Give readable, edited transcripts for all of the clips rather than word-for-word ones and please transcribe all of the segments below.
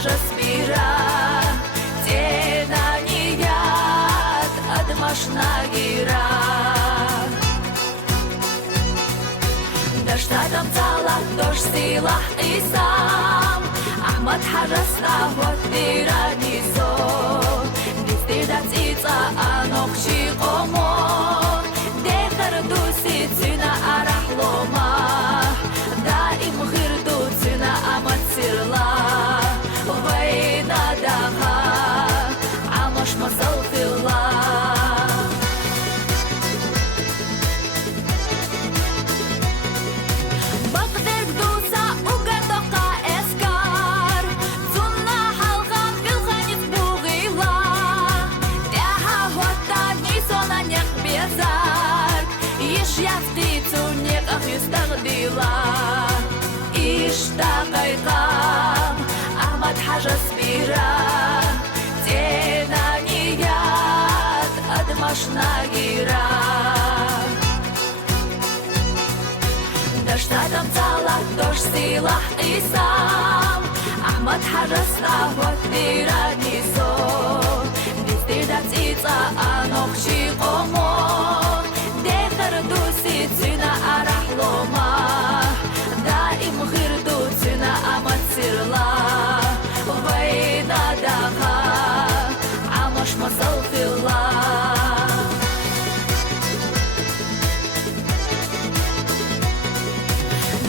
حجز بيرا تنانيات أدمشنا جيرا دشتادم طالت دوش سلاح قسام أحمد حجزنا وثيرا نيزو دستيدات إيطا أنوخشي قومون ديخر دوسي تسينا أرحلوما دائم خيردو تسينا أمت سيرلا وغينا داها عمش مصل في الله بقدر دوسا وقدقا اسكار زنا حلقان في الخانيس بوغيلا داها هوتا نيسونا نيق بيزار إيش يفتيتو نيق أخيستغديلا إيش تاقيقام أحمد حجز بيرا تنانيات أدمشنا جيرا دشتادم طالت دوش سلاح قسام أحمد حجزنا وثيرا نيزو دستيدات إيطا أنوخشي قومون ديخر دوسي تسينا أرحلوما دائم خيردو تسينا أمت سيرلا وغينا داها عمش مصل في الله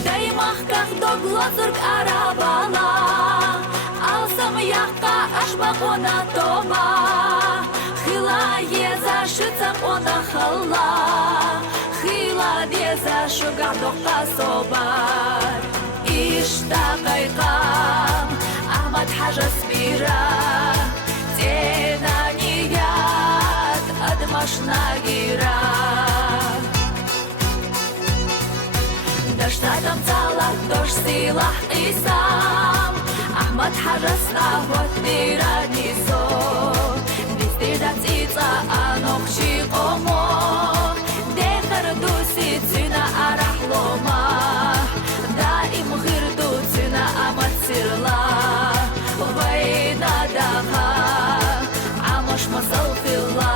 Даймахках до глазург арабала Алсам яхка ашбак она тома Хила еза шицам она халла Хила деза шугар доққа собар Ишта қайқам Ахмад حجز бира Тенанiyat Адмашна гира دشتادم طالت دوش سلاح قسام أحمد حجزنا وثيرا نيزو دستيدات إيطا أنوخشي قومون ديخر دوسي تسينا أرحلوما دائم خيردو تسينا أمت سيرلا وغينا داها عمش مصل في الله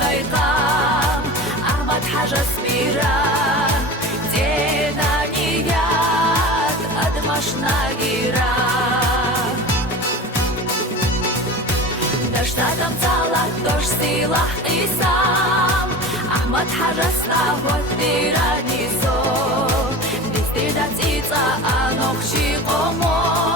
قيقام أحمد حجز بيرا تنانيات أدمشنا جيرا دشتادم طالت دوش سلاح قسام أحمد حجزنا وثيرا نيزو دستيدات إيطا أنوخشي قومون